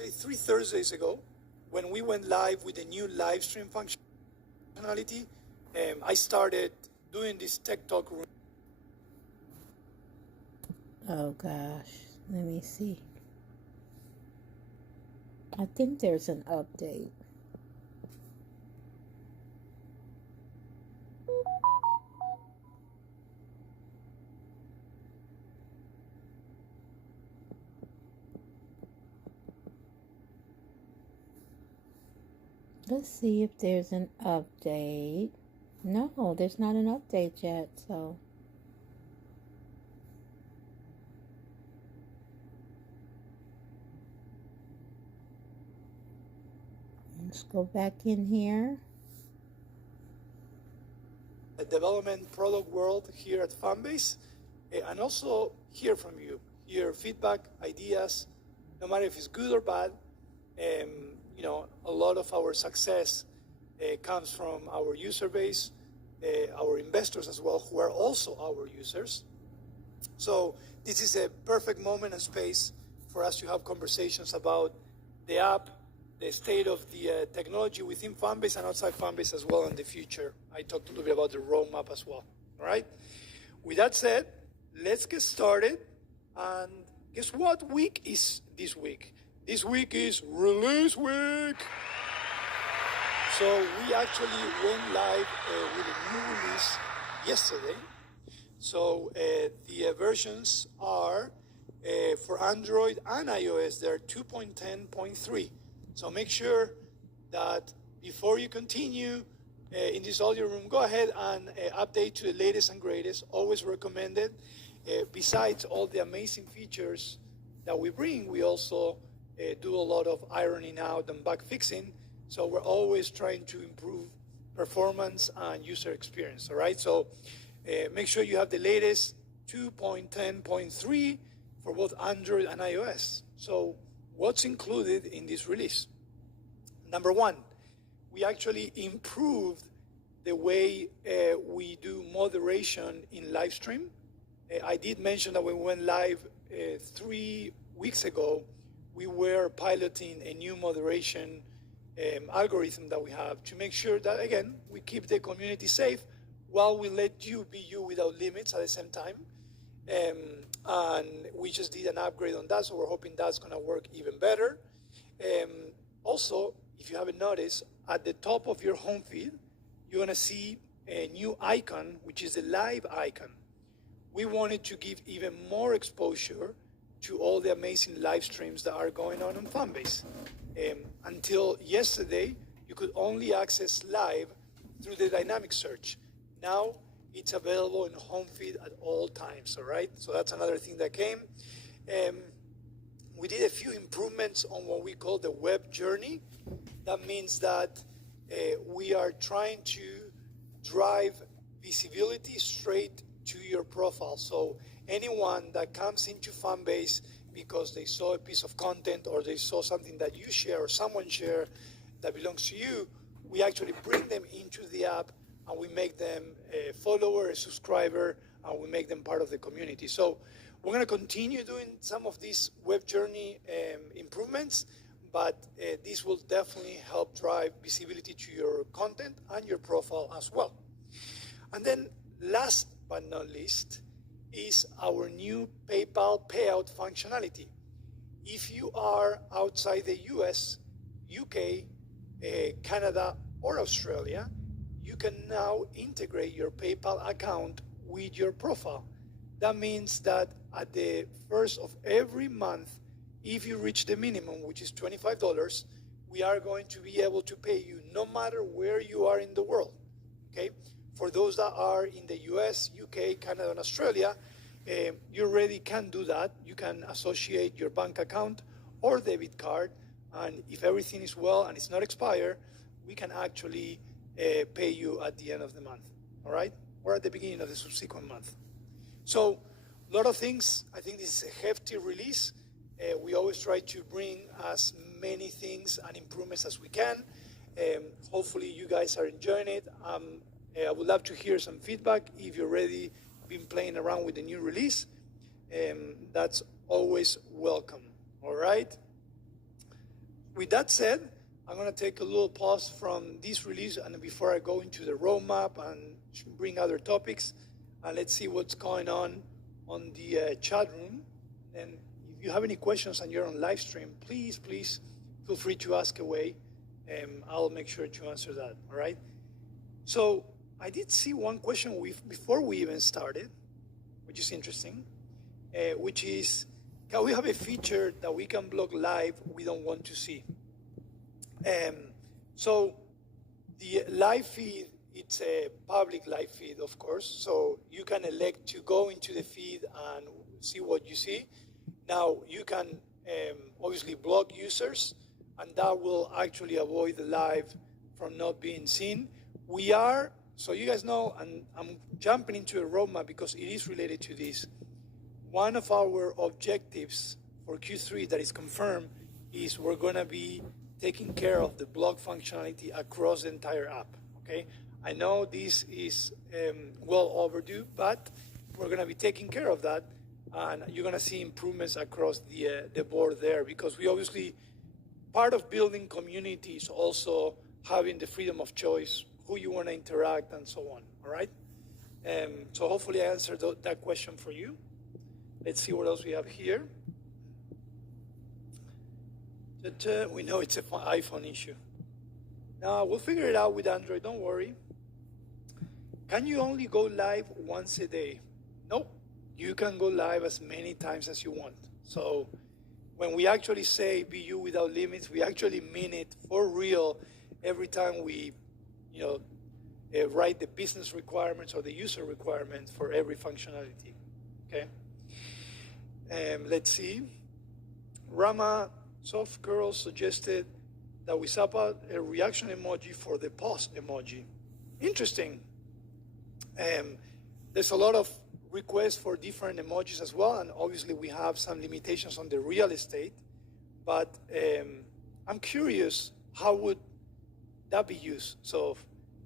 say 3 Thursdays ago, when we went live with the new live stream functionality, I started doing this tech talk room. Oh gosh, let me see. I think there's an update. Let's see if there's an update. No, there's not an update yet, so let's go back in here. A development product world here at Fanbase, and also hear from you, hear feedback, ideas, no matter if it's good or bad. A lot of our success comes from our user base, our investors as well, who are also our users. So this is a perfect moment and space for us to have conversations about the app, the state of the technology within Fanbase and outside Fanbase as well in the future. I talked a little bit about the roadmap as well. All right. With that said, let's get started. And guess what week is this week? This week is release week. So we actually went live with a new release yesterday. So the versions are for Android and iOS, they're 2.10.3. So make sure that before you continue in this audio room, go ahead and update to the latest and greatest, always recommended. Besides all the amazing features that we bring, we also do a lot of ironing out and bug fixing. So we're always trying to improve performance and user experience, all right? So make sure you have the latest 2.10.3 for both Android and iOS. So what's included in this release? Number one, we actually improved the way we do moderation in live stream. I did mention that when we went live 3 weeks ago, we were piloting a new moderation algorithm that we have to make sure that, again, we keep the community safe while we let you be you without limits at the same time. And we just did an upgrade on that, so we're hoping that's going to work even better. Also, if you haven't noticed, at the top of your home feed, you're going to see a new icon, which is the live icon. We wanted to give even more exposure to all the amazing live streams that are going on Fanbase. Until yesterday, you could only access live through the dynamic search. Now, it's available in home feed at all times, all right? So that's another thing that came. We did a few improvements on what we call the web journey. That means that we are trying to drive visibility straight to your profile. So anyone that comes into Fanbase because they saw a piece of content or they saw something that you share or someone share that belongs to you, we actually bring them into the app and we make them a follower, a subscriber, and we make them part of the community. So we're going to continue doing some of these web journey improvements, but this will definitely help drive visibility to your content and your profile as well. And then last but not least is our new PayPal payout functionality. If you are outside the US, UK, Canada, or Australia, you can now integrate your PayPal account with your profile. That means that at the first of every month, if you reach the minimum, which is $25, we are going to be able to pay you no matter where you are in the world, okay? For those that are in the US, UK, Canada, and Australia, you already can do that. You can associate your bank account or debit card, and if everything is well and it's not expired, we can actually pay you at the end of the month, all right? Or at the beginning of the subsequent month. So a lot of things. I think this is a hefty release. We always try to bring as many things and improvements as we can. Hopefully you guys are enjoying it. I would love to hear some feedback if you've already been playing around with the new release. That's always welcome, all right? with that said, I'm going to take a little pause from this release, and before I go into the roadmap and bring other topics, let's see what's going on the chat room. And if you have any questions and you're on live stream, please feel free to ask away. I'll make sure to answer that. All right. So I did see one question before we even started, which is interesting, which is, can we have a feature that we can block live we don't want to see? So the live feed, it's a public live feed, of course. So you can elect to go into the feed and see what you see. Now you can obviously block users, and that will actually avoid the live from not being seen. We are, so you guys know, and I'm jumping into a roadmap because it is related to this. One of our objectives for Q3 that is confirmed is we're going to be taking care of the block functionality across the entire app, okay? I know this is well overdue, but we're going to be taking care of that, and you're going to see improvements across the board there, because we obviously, part of building community is also having the freedom of choice, who you want to interact, and so on, all right? So hopefully I answered that question for you. Let's see what else we have here. We know it's an iPhone issue. Now, we'll figure it out with Android, don't worry. Can you only go live once a day? Nope. You can go live as many times as you want. So when we actually say BU without limits, we actually mean it for real every time we, write the business requirements or the user requirements for every functionality, okay? Let's see. Rama Soft Girl suggested that we swap out a reaction emoji for the pause emoji. Interesting. There's a lot of requests for different emojis as well, and obviously we have some limitations on the real estate, but I'm curious, how would that be used? So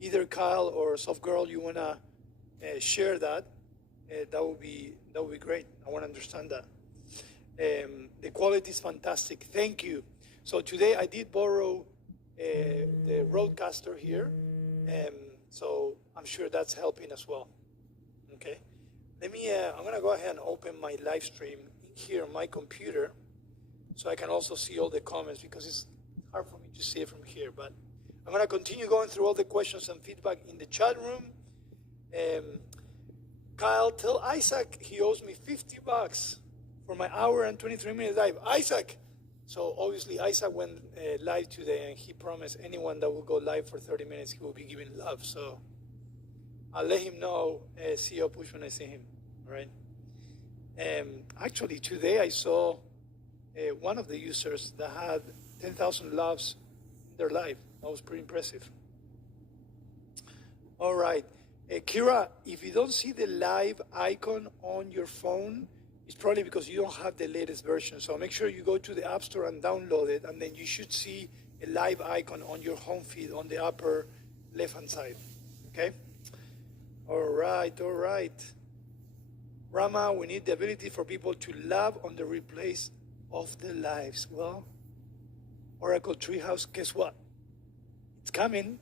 either Kyle or Soft Girl, you want to share that, that would be great. I want to understand that. The quality is fantastic. Thank you. So today I did borrow the Rodecaster here, so I'm sure that's helping as well. Okay. Let me. I'm gonna go ahead and open my live stream here on my computer, so I can also see all the comments, because it's hard for me to see it from here. But I'm gonna continue going through all the questions and feedback in the chat room. Kyle, tell Isaac he owes me $50 for my hour and 23-minute live. Isaac! So obviously Isaac went live today, and he promised anyone that will go live for 30 minutes, he will be giving love. So I'll let him know, CEO Push, when I see him, all right? Actually, today I saw one of the users that had 10,000 loves in their live. That was pretty impressive. All right. Kira, if you don't see the live icon on your phone, it's probably because you don't have the latest version. So make sure you go to the App Store and download it, and then you should see a live icon on your home feed on the upper left-hand side, okay? All right. Rama, we need the ability for people to love on the replays of the lives. Well, Oracle Treehouse, guess what? It's coming.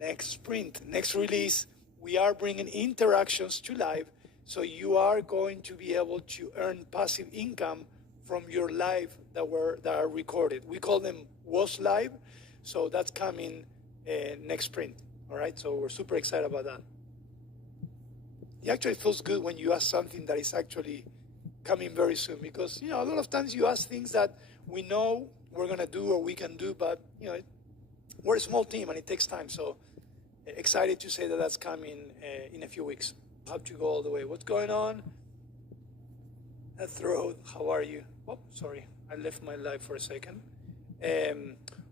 Next sprint, next release, we are bringing interactions to live, so you are going to be able to earn passive income from your live that are recorded. We call them was live, so that's coming next sprint. All right, so we're super excited about that. It actually feels good when you ask something that is actually coming very soon, because a lot of times you ask things that we know we're gonna do or we can do, but we're a small team and it takes time. So excited to say that that's coming in a few weeks. Have to go all the way. What's going on? Throat, how are you? Oh, sorry, I left my live for a second.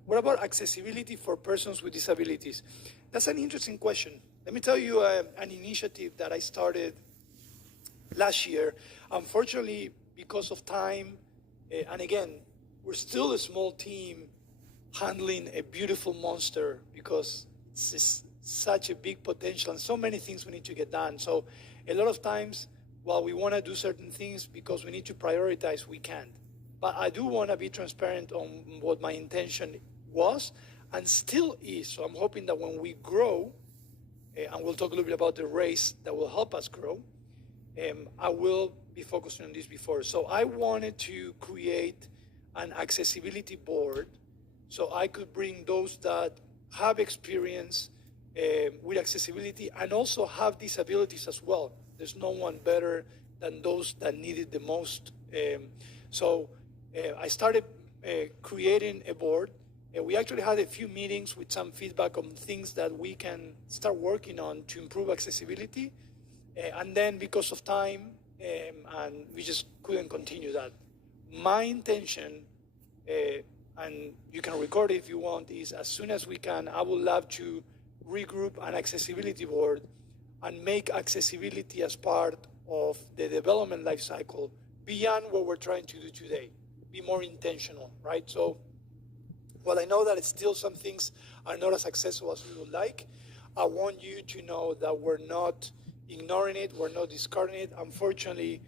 What about accessibility for persons with disabilities? That's an interesting question. Let me tell you an initiative that I started last year. Unfortunately, because of time, and again, we're still a small team handling a beautiful monster, because it's just such a big potential and so many things we need to get done. So a lot of times, while we want to do certain things because we need to prioritize, we can't. But I do want to be transparent on what my intention was and still is. So I'm hoping that when we grow, and we'll talk a little bit about the race that will help us grow, I will be focusing on this before. So I wanted to create an accessibility board so I could bring those that have experience with accessibility and also have disabilities as well. There's no one better than those that need it the most. So I started creating a board. We actually had a few meetings with some feedback on things that we can start working on to improve accessibility. And then because of time, and we just couldn't continue that. My intention, and you can record it if you want, is as soon as we can, I would love to regroup an accessibility board and make accessibility as part of the development life cycle beyond what we're trying to do today. Be more intentional, right? So while I know that it's still some things are not as accessible as we would like, I want you to know that we're not ignoring it, we're not discarding it. Unfortunately,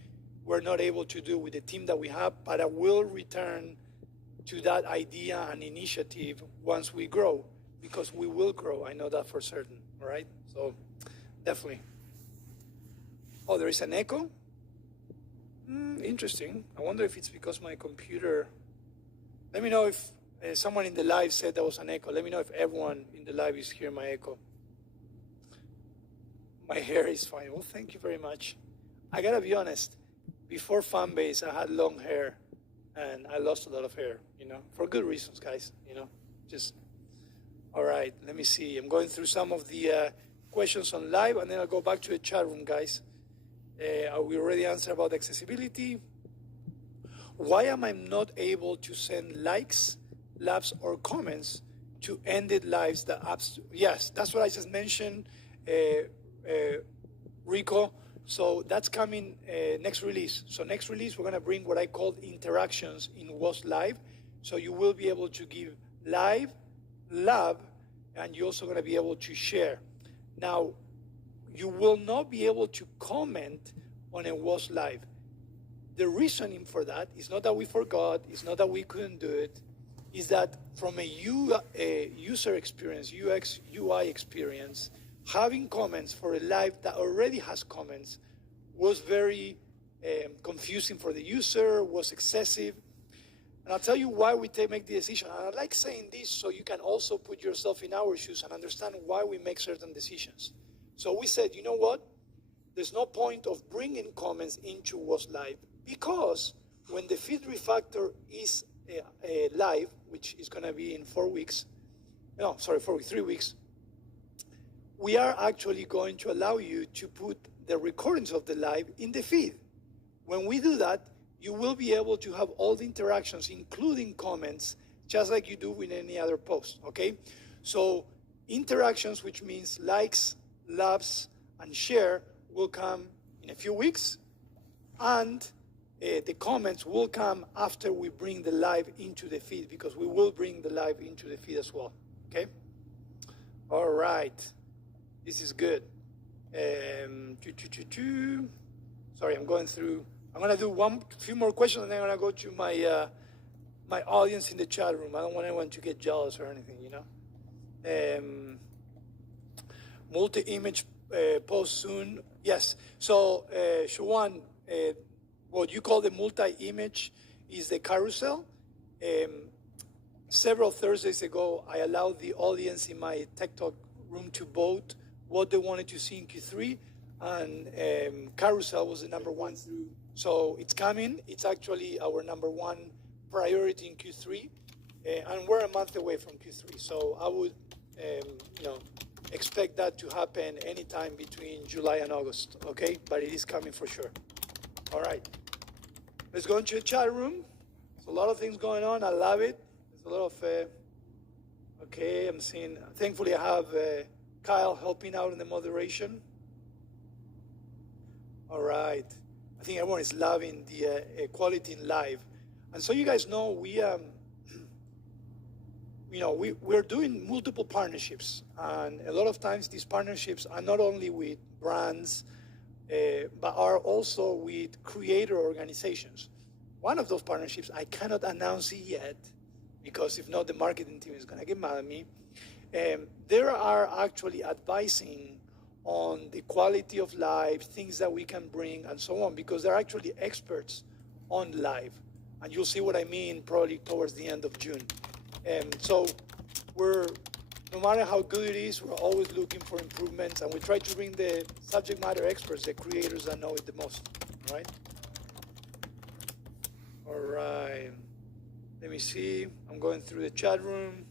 we're not able to do with the team that we have, but I will return to that idea and initiative once we grow, because we will grow. I know that for certain, all right? So definitely. Oh, there is an echo? Interesting. I wonder if it's because my computer, let me know if someone in the live said there was an echo. Let me know if everyone in the live is hearing my echo. My hair is fine. Well, thank you very much. I gotta be honest, before Fanbase, I had long hair and I lost a lot of hair, for good reasons, guys, just, all right, let me see. I'm going through some of the questions on live and then I'll go back to the chat room, guys. We already answered about accessibility. Why am I not able to send likes, loves, or comments to ended lives that apps? Yes, that's what I just mentioned, Rico. So that's coming next release. So next release, we're going to bring what I call interactions in WOS Live. So you will be able to give live, love, and you're also going to be able to share. Now, you will not be able to comment on a WOS Live. The reasoning for that is not that we forgot, it's not that we couldn't do it, is that from a user experience, UX, UI experience, having comments for a live that already has comments was very confusing for the user, was excessive. And I'll tell you why we make the decision. And I like saying this so you can also put yourself in our shoes and understand why we make certain decisions. So we said, you know what? There's no point of bringing comments into WOS Live, because when the feed refactor is live, which is going to be in 3 weeks, we are actually going to allow you to put the recordings of the live in the feed. When we do that, you will be able to have all the interactions, including comments, just like you do with any other post, okay? So interactions, which means likes, loves, and share, will come in a few weeks, and the comments will come after we bring the live into the feed, because we will bring the live into the feed as well, okay? All right, this is good. Sorry, I'm going through. I'm gonna do few more questions, and then I'm gonna go to my my audience in the chat room. I don't want anyone to get jealous or anything, Multi-image post soon. Yes. So, Shawan, what you call the multi-image is the carousel. Several Thursdays ago, I allowed the audience in my Tech Talk room to vote what they wanted to see in Q3, and carousel was the number one. So it's coming. It's actually our number one priority in Q3, and we're a month away from Q3. So I would, expect that to happen anytime between July and August, okay? But it is coming for sure. All right. Let's go into the chat room. There's a lot of things going on. I love it. There's a lot of, okay, I'm seeing, thankfully I have Kyle helping out in the moderation. All right. I think everyone is loving the equality in live. And so you guys know, we're doing multiple partnerships, and a lot of times these partnerships are not only with brands, but are also with creator organizations. one of those partnerships, I cannot announce it yet because if not, the marketing team is going to get mad at me. They are actually advising on the quality of life, things that we can bring, and so on, because they're actually experts on live. And you'll see what I mean probably towards the end of June. So no matter how good it is, we're always looking for improvements, and we try to bring the subject matter experts, the creators that know it the most, all right? All right, let me see. I'm going through the chat room.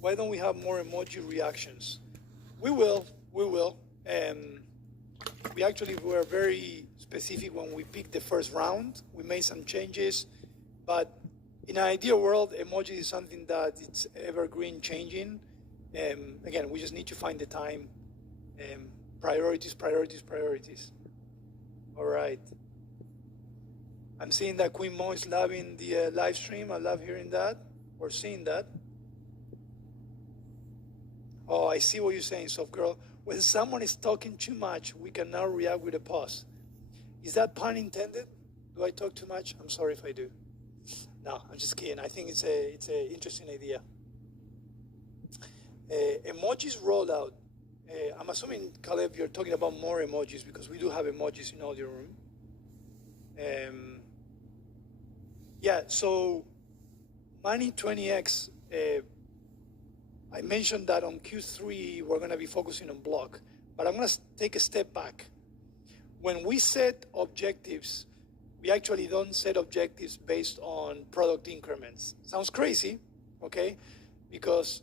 Why don't we have more emoji reactions? We will. We actually were very specific when we picked the first round. We made some changes, but in an ideal world, emoji is something that it's evergreen changing. Again, we just need to find the time. Priorities. All right. I'm seeing that Queen Mo is loving the live stream. I love hearing that or seeing that. Oh, I see what you're saying, Soft Girl. When someone is talking too much, we can now react with a pause. Is that pun intended? Do I talk too much? I'm sorry if I do. No, I'm just kidding. I think it's a interesting idea. Emojis rollout. I'm assuming, Caleb, you're talking about more emojis because we do have emojis in audio room. Yeah, so Money 20X, I mentioned that on Q3, we're going to be focusing on block, but I'm going to take a step back. When we set objectives, we actually don't set objectives based on product increments. Sounds crazy, okay? Because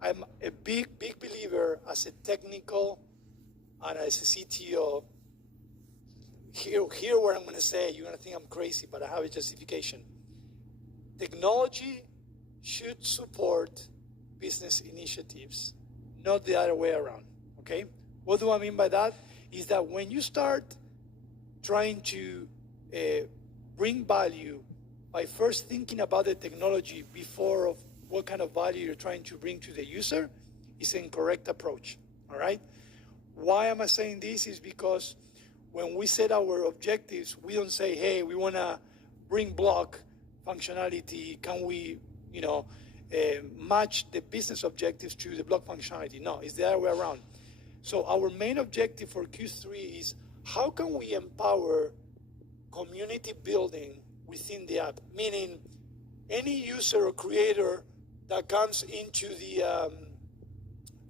I'm a big believer as a technical and as a CTO. Here where I'm going to say, you're going to think I'm crazy, but I have a justification. Technology should support business initiatives, not the other way around, okay? What do I mean by that? Is that when you start trying to bring value by first thinking about the technology before of what kind of value you're trying to bring to the user, is an incorrect approach, all right? Why am I saying this? Is because when we set our objectives, we don't say, hey, we want to bring block functionality. Can we, match the business objectives to the block functionality? No, it's the other way around. So our main objective for Q3 is how can we empower community building within the app? Meaning any user or creator that comes into the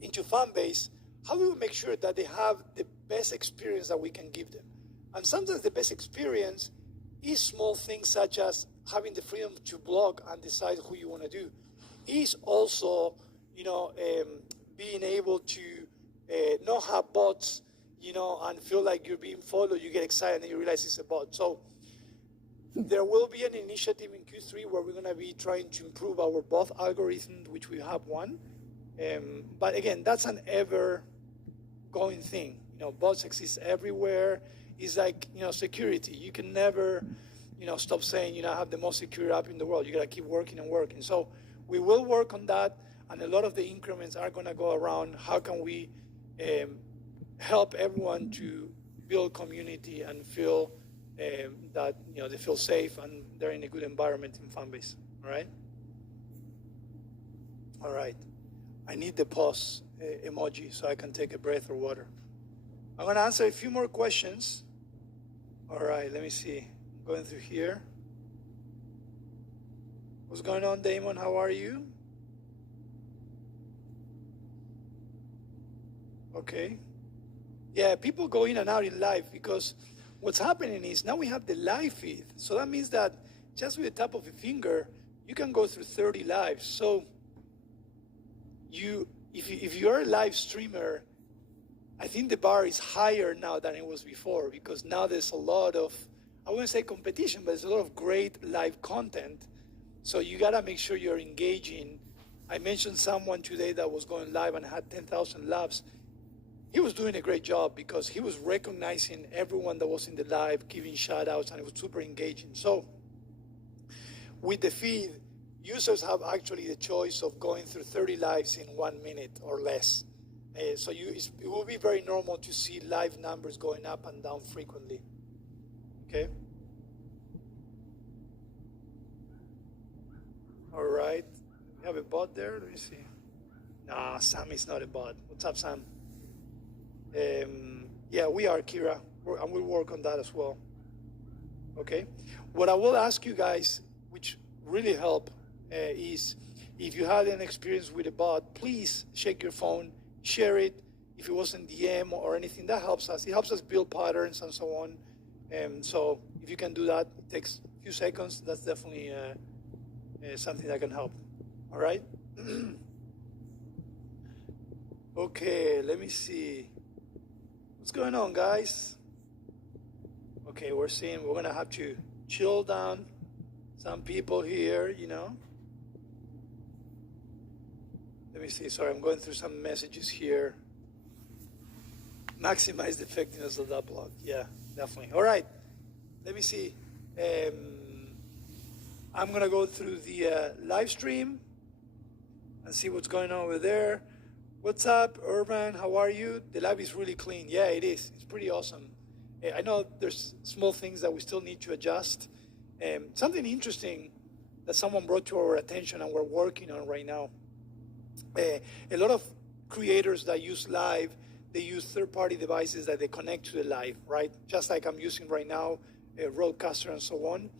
into Fanbase, how do we make sure that they have the best experience that we can give them? And sometimes the best experience is small things such as having the freedom to blog and decide who you want to do. Is also, being able to not have bots, and feel like you're being followed. You get excited and you realize it's a bot. So there will be an initiative in Q3 where we're going to be trying to improve our bot algorithm, which we have one. But again, that's an ever-going thing. Bots exist everywhere. It's like, security. You can never, stop saying, I have the most secure app in the world. You got to keep working and working. So we will work on that, and a lot of the increments are going to go around how can we help everyone to build community and feel that they feel safe and they're in a good environment in Fanbase. All right. I need the pause emoji so I can take a breath or water. I'm going to answer a few more questions. All right, let me see. Going through here. What's going on, Damon? How are you? Okay. Yeah, people go in and out in live because what's happening is now we have the live feed. So that means that just with the tap of a finger, you can go through 30 lives. So if you're a live streamer, I think the bar is higher now than it was before because now there's a lot of, I wouldn't say competition, but there's a lot of great live content. So you got to make sure you're engaging. I mentioned someone today that was going live and had 10,000 loves. He was doing a great job because he was recognizing everyone that was in the live, giving shout outs, and it was super engaging. So with the feed, users have actually the choice of going through 30 lives in 1 minute or less. So it will be very normal to see live numbers going up and down frequently. Okay. All right. We have a bot there. Let me see. Nah, Sam is not a bot. What's up, Sam? Yeah, we are, Kira, and we'll work on that as well. Okay. What I will ask you guys, which really help, is if you had an experience with a bot, please shake your phone, share it. If it wasn't DM or anything, that helps us. It helps us build patterns and so on. So if you can do that, it takes a few seconds. That's definitely something that can help. All right. Okay, let me see. What's going on, guys? Okay, we're seeing we're gonna have to chill down some people here, you know. Let me see. Sorry, I'm going through some messages here. Maximize the effectiveness of that blog. Yeah, definitely. All right. Let me see. I'm gonna go through the live stream and see what's going on over there. What's up, Urban? How are you? The lab is really clean. Yeah, it is. It's pretty awesome. I know there's small things that we still need to adjust. Something interesting that someone brought to our attention and we're working on right now. A lot of creators that use live, they use third-party devices that they connect to the live, right? Just like I'm using right now, Rodecaster and so on.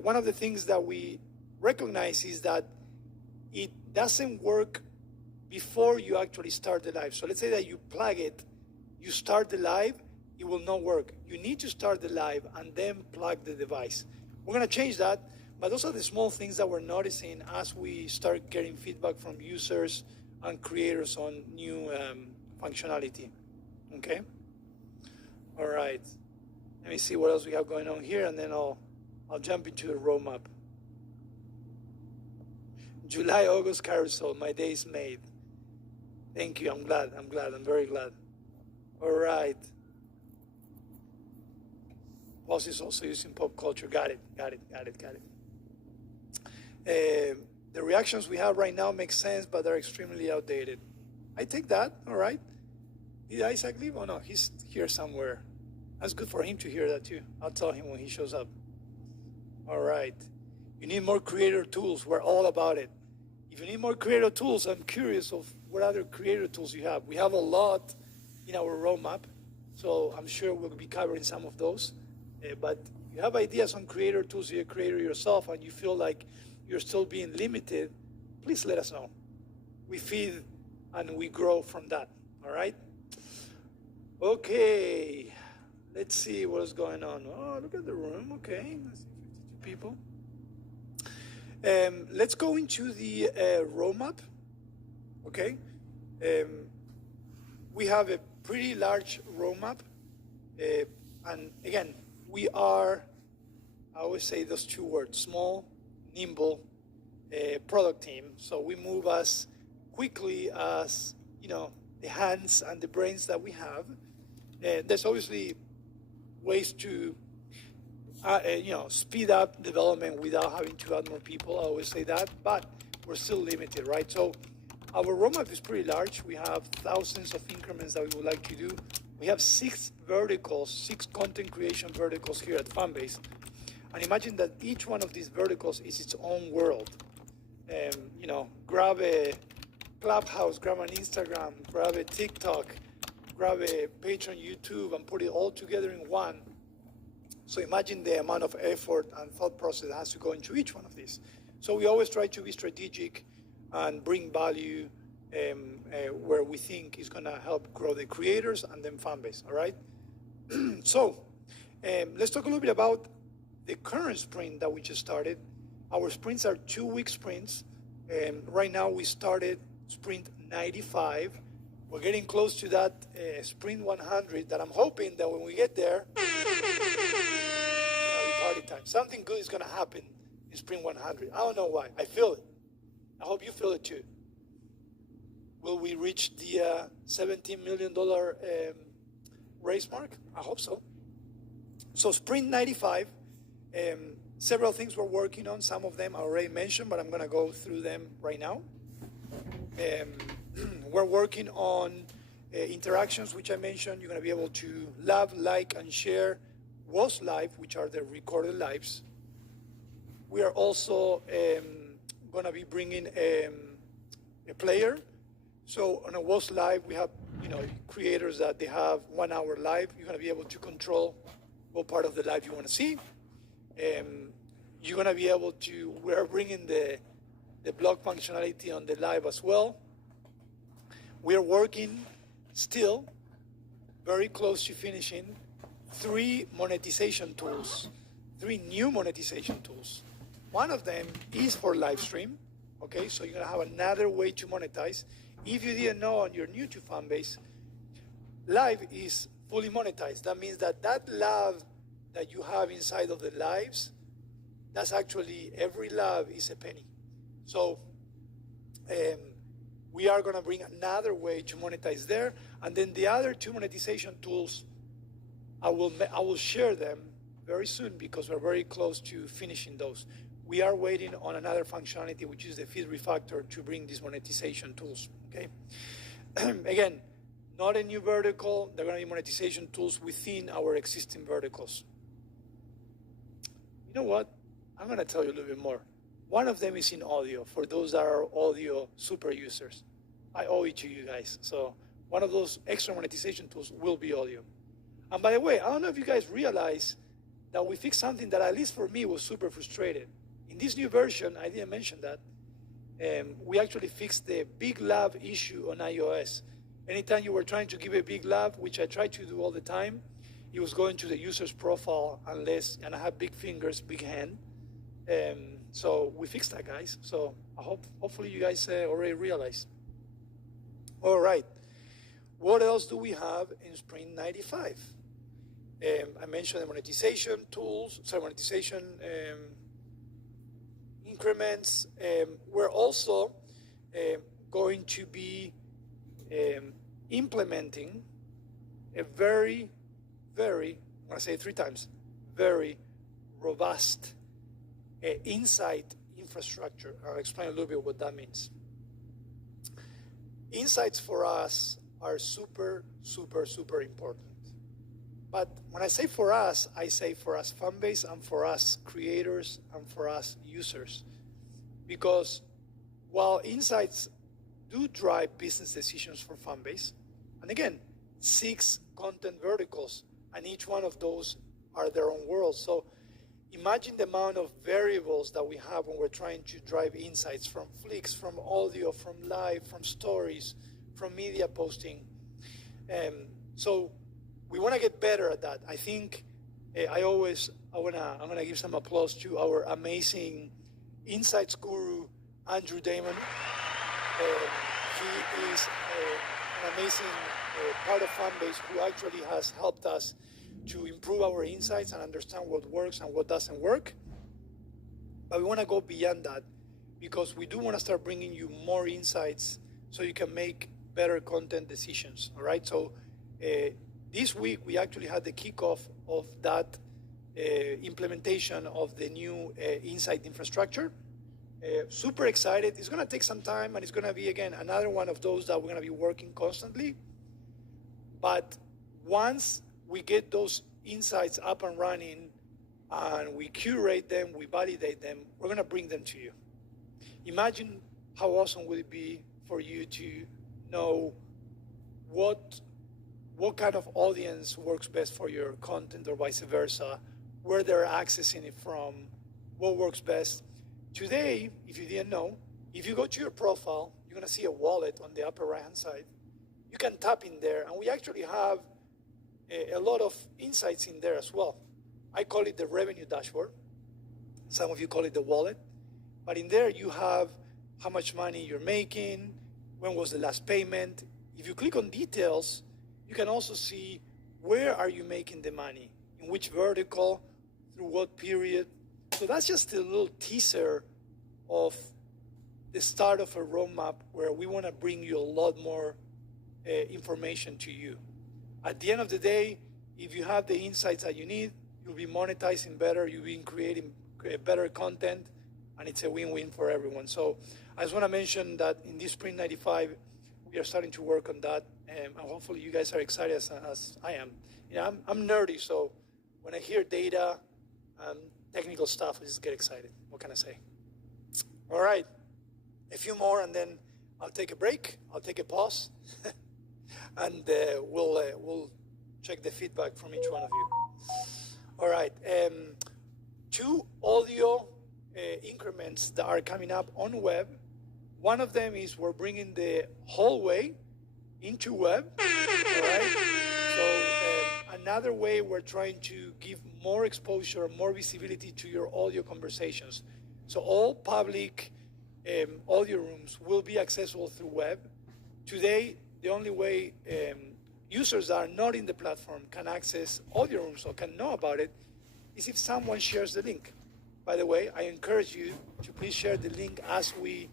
One of the things that we recognize is that it doesn't work before you actually start the live. So let's say that you plug it, you start the live, it will not work. You need to start the live and then plug the device. We're gonna change that, but those are the small things that we're noticing as we start getting feedback from users and creators on new functionality, okay? All right, let me see what else we have going on here, and then I'll jump into the roadmap. July, August carousel, my day is made. Thank you, I'm very glad. All right. Boss is also using pop culture, got it. The reactions we have right now make sense, but they're extremely outdated. I take that, all right. Did Isaac leave? Oh no, he's here somewhere. That's good for him to hear that too. I'll tell him when he shows up. All right. You need more creator tools. We're all about it. If you need more creator tools, I'm curious of what other creator tools you have. We have a lot in our roadmap, so I'm sure we'll be covering some of those. But if you have ideas on creator tools, you're a creator yourself, and you feel like you're still being limited, please let us know. We feed and we grow from that, all right? Okay, let's see what's going on. Oh, look at the room, okay. I see 52 people. Let's go into the roadmap, okay? We have a pretty large roadmap, and again, we are, I always say those two words, small, nimble product team. So we move as quickly as, you know, the hands and the brains that we have. There's obviously ways to speed up development without having to add more people. I always say that, but we're still limited, right? So our roadmap is pretty large. We have thousands of increments that we would like to do. We have 6 verticals, 6 content creation verticals here at Fanbase. And imagine that each one of these verticals is its own world. Grab a Clubhouse, grab an Instagram, grab a TikTok, grab a page on YouTube, and put it all together in one. So imagine the amount of effort and thought process that has to go into each one of these. So we always try to be strategic and bring value where we think is going to help grow the creators and then Fanbase, all right? So let's talk a little bit about the current sprint that we just started. Our sprints are 2-week sprints. Right now we started sprint 95. We're getting close to that sprint 100 that I'm hoping that when we get there, party time. Something good is going to happen in sprint 100. I don't know why. I feel it. I hope you feel it too. Will we reach the $17 million race mark? I hope so. So sprint 95, several things we're working on. Some of them I already mentioned, but I'm going to go through them right now. We're working on interactions, which I mentioned. You're going to be able to love, like, and share WOS Live, which are the recorded lives. We are also going going to be bringing a player. So on a WOS Live, we have creators that they have 1 hour live. You're going to be able to control what part of the live you want to see. You're going to be able to, we're bringing the blog functionality on the live as well. We're working still very close to finishing 3 monetization tools, 3 new monetization tools. One of them is for live stream. Okay, so you're gonna have another way to monetize. If you didn't know and you're new to Fanbase, live is fully monetized. That means that love that you have inside of the lives, that's actually, every love is a penny. So we are gonna bring another way to monetize there. And then the other 2 monetization tools, I will share them very soon because we're very close to finishing those. We are waiting on another functionality, which is the feed refactor, to bring these monetization tools, okay? Again, not a new vertical. They're going to be monetization tools within our existing verticals. You know what? I'm going to tell you a little bit more. One of them is in audio, for those that are audio super users. I owe it to you guys. So one of those extra monetization tools will be audio. And by the way, I don't know if you guys realize that we fixed something that, at least for me, was super frustrated. In this new version, I didn't mention that, we actually fixed the big lav issue on iOS. Anytime you were trying to give a big lav, which I try to do all the time, it was going to the user's profile and I have big fingers, big hand. So we fixed that, guys. So hopefully you guys already realize. All right. What else do we have in Sprint 95? I mentioned the monetization tools, monetization increments. We're also going to be implementing a very, very, I'm going to say it 3 times, very robust insight infrastructure. I'll explain a little bit what that means. Insights for us are super, super, super important. But when I say for us, I say for us Fanbase and for us creators and for us users. Because while insights do drive business decisions for Fanbase, and again, 6 content verticals, and each one of those are their own world. So imagine the amount of variables that we have when we're trying to drive insights from Flicks, from audio, from live, from stories, from media posting. So we want to get better at that. I think I'm gonna give some applause to our amazing insights guru, Andrew Damon. He is an amazing part of Fanbase who actually has helped us to improve our insights and understand what works and what doesn't work. But we want to go beyond that because we do want to start bringing you more insights so you can make better content decisions, all right? So this week, we actually had the kickoff of that implementation of the new insight infrastructure. Super excited. It's going to take some time, and it's going to be, again, another one of those that we're going to be working constantly. But once we get those insights up and running, and we curate them, we validate them, we're going to bring them to you. Imagine how awesome would it be for you to know what kind of audience works best for your content or vice versa, where they're accessing it from, what works best. Today, if you didn't know, if you go to your profile, you're going to see a wallet on the upper right-hand side. You can tap in there, and we actually have a lot of insights in there as well. I call it the revenue dashboard. Some of you call it the wallet. But in there, you have how much money you're making, when was the last payment. If you click on details, you can also see where are you making the money, in which vertical, through what period. So that's just a little teaser of the start of a roadmap where we want to bring you a lot more information to you. At the end of the day, if you have the insights that you need, you'll be monetizing better, you'll be creating better content, and it's a win-win for everyone. So I just want to mention that in this Sprint 95, we are starting to work on that, and hopefully you guys are excited as I am. You know, I'm nerdy, so when I hear data and technical stuff, I just get excited. What can I say? All right. a few more, and then I'll take a break. I'll take a pause, and we'll check the feedback from each one of you. All right. 2 audio increments that are coming up on web. One of them is we're bringing the hallway into web. All right. So another way we're trying to give more exposure, more visibility to your audio conversations. So all public audio rooms will be accessible through web. Today, the only way users that are not in the platform can access audio rooms or can know about it is if someone shares the link. By the way, I encourage you to please share the link as we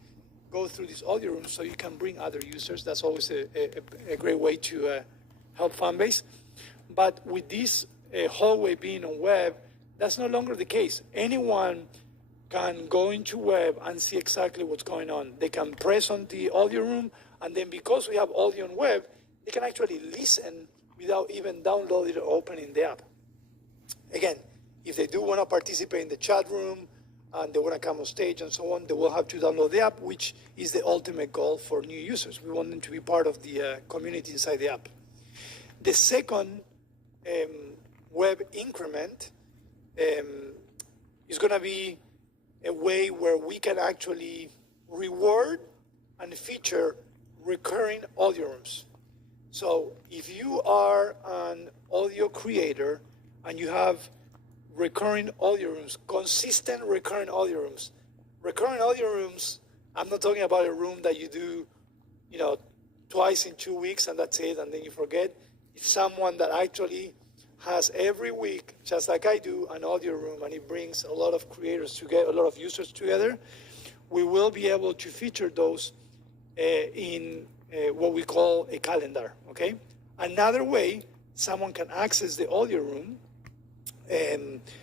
go through these audio rooms so you can bring other users. That's always a great way to help Fanbase. But with this hallway being on web, that's no longer the case. Anyone can go into web and see exactly what's going on. They can press on the audio room, and then because we have audio on web, they can actually listen without even downloading or opening the app. Again, if they do want to participate in the chat room and they want to come on stage and so on, they will have to download the app, which is the ultimate goal for new users. We want them to be part of the community inside the app. The second web increment is going to be a way where we can actually reward and feature recurring audio rooms. So if you are an audio creator and you have recurring audio rooms, consistent recurring audio rooms. Recurring audio rooms, I'm not talking about a room that you do, twice in 2 weeks and that's it, and then you forget. It's someone that actually has every week, just like I do, an audio room, and it brings a lot of creators together, a lot of users together. We will be able to feature those in what we call a calendar, okay? Another way someone can access the audio room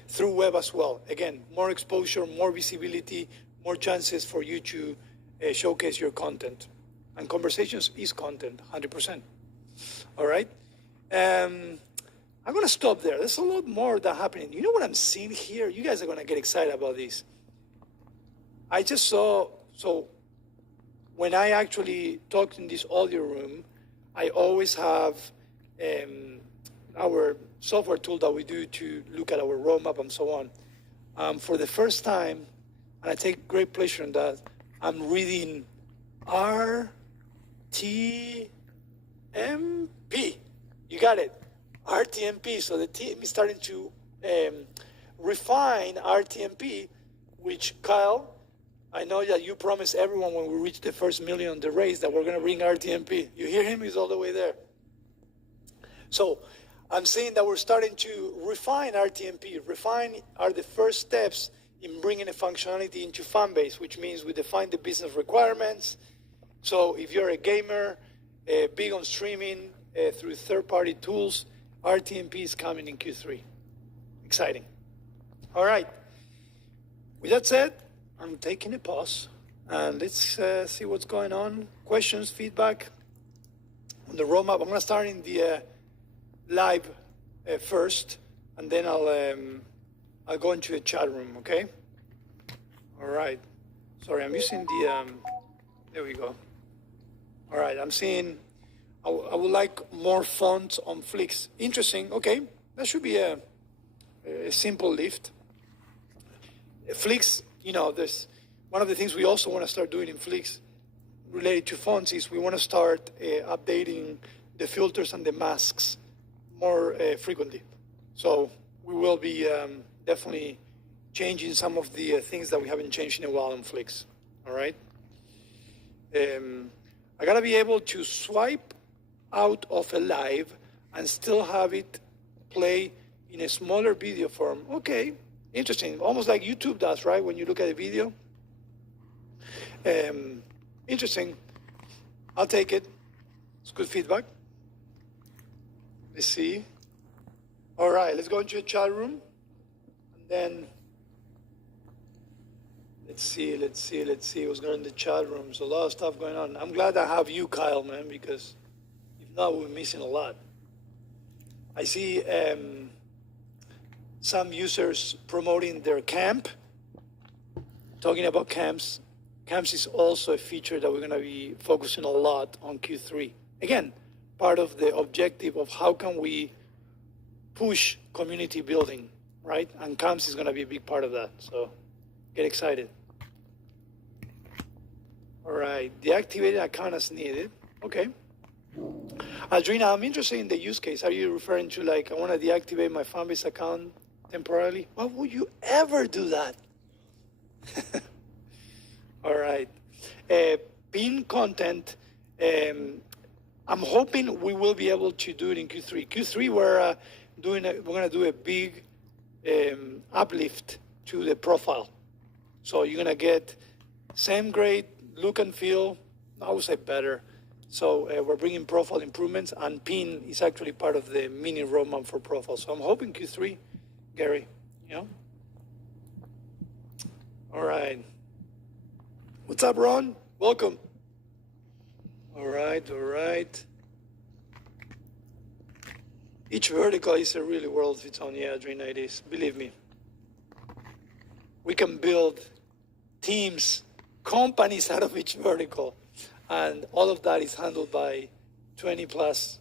through web as well. Again, more exposure, more visibility, more chances for you to showcase your content. And conversations is content, 100%. All right? I'm going to stop there. There's a lot more that happening. You know what I'm seeing here? You guys are going to get excited about this. I just saw, so when I actually talk in this audio room, I always have our software tool that we do to look at our roadmap and so on. For the first time, and I take great pleasure in that, I'm reading RTMP. You got it. RTMP. So the team is starting to refine RTMP, which, Kyle, I know that you promised everyone when we reach the first million on the race that we're going to bring RTMP. You hear him? He's all the way there. So I'm saying that we're starting to refine RTMP. Refine are the first steps in bringing a functionality into Fanbase, which means we define the business requirements. So if you're a gamer, big on streaming through third-party tools, RTMP is coming in Q3. Exciting. All right. With that said, I'm taking a pause, and let's see what's going on. Questions, feedback on the roadmap. I'm going to start in the live first, and then I'll go into the chat room, okay? All right. Sorry, I'm using the, there we go. All right, I'm seeing, I would like more fonts on Flix. Interesting, okay. That should be a simple lift. Flix, there's one of the things we also want to start doing in Flix related to fonts is we want to start updating the filters and the masks more frequently. So we will be definitely changing some of the things that we haven't changed in a while in Flix. All right. I gotta be able to swipe out of a live and still have it play in a smaller video form. Okay, interesting. Almost like YouTube does, right? When you look at a video. Interesting. I'll take it. It's good feedback. Let's see. All right, let's go into the chat room. And then let's see what's going on in the chat room. There's a lot of stuff going on. I'm glad I have you, Kyle, man, because if not, we're missing a lot. I see some users promoting their camp, talking about camps. CAMS is also a feature that we're going to be focusing a lot on Q3. Again, part of the objective of how can we push community building, right? And CAMS is going to be a big part of that. So get excited. All right, deactivated account as needed. Okay. Adrina, I'm interested in the use case. Are you referring to like, I want to deactivate my Fanbase account temporarily? Why would you ever do that? All right. Pin content. I'm hoping we will be able to do it in Q3. Q3, we're going to do a big uplift to the profile. So you're going to get same great look and feel, I would say better. So we're bringing profile improvements, and pin is actually part of the mini roadmap for profile. So I'm hoping Q3, Gary, you know? All right. What's up, Ron? Welcome. All right, all right. Each vertical is a really world of its own. Yeah, Adrina, it is. Believe me. We can build teams, companies out of each vertical. And all of that is handled by 20 plus